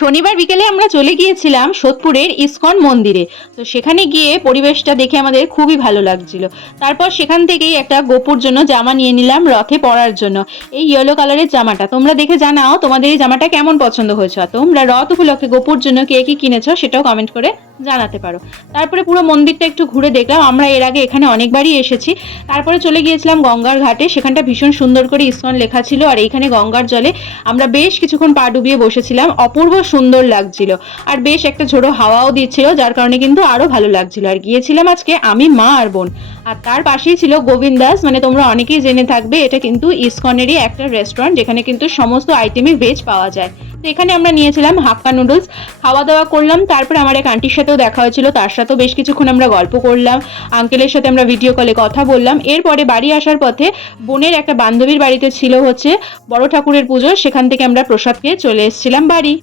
শনিবার বিকেলে আমরা চলে গিয়েছিলাম সোদপুরের ইসকন মন্দিরে। তো সেখানে গিয়ে পরিবেশটা দেখে আমাদের খুবই ভালো লাগছিল। তারপর সেখান থেকেই একটা গোপুর জন্য জামা নিয়ে নিলাম রথে পরার জন্য। এই ইয়েলো কালারের জামাটা তোমরা দেখে জানাও তোমাদের এই জামাটা কেমন পছন্দ হয়েছে। আর তোমরা রথ উপলক্ষে গোপুর জন্য কে কি কিনেছো সেটাও কমেন্ট করে জানাতে পারো। তারপরে পুরো মন্দিরটা একটু ঘুরে দেখলাম, আমরা এর আগে এখানে অনেকবারই এসেছি। তারপরে চলে গিয়েছিলাম গঙ্গার ঘাটে, সেখানটা ভীষণ সুন্দর করে ইসকন লেখা ছিল। আর এইখানে গঙ্গার জলে আমরা বেশ কিছুক্ষণ পা ডুবিয়ে বসেছিলাম, অপূর্ব সুন্দর লাগছিল। আর বেশ একটা ঝোড়ো হাওয়াও দিচ্ছিল, যার কারণে কিন্তু আরো ভালো লাগছিল। আর গিয়েছিলাম আজকে আমি, মা আর বোন। আর তার পাশেই ছিল গোবিন্দাস, মানে তোমরা অনেকেই জেনে থাকবে এটা কিন্তু ইসকনেরই একটা রেস্টুরেন্ট, যেখানে কিন্তু সমস্ত আইটেমই ভেজ পাওয়া যায়। তো এখানে আমরা নিয়েছিলাম হাক্কা নুডলস, খাওয়া দাওয়া করলাম। তারপরে আমার এক আন্টির সাথেও দেখা হয়েছিল, তার সাথেও বেশ কিছুক্ষণ আমরা গল্প করলাম। আঙ্কেলের সাথে আমরা ভিডিও কলে কথা বললাম। এরপরে বাড়ি আসার পথে বোনের একটা বান্ধবীর বাড়িতে ছিল হচ্ছে বড় ঠাকুরের পুজো, সেখান থেকে আমরা প্রসাদ খেয়ে চলে এসেছিলাম বাড়ি।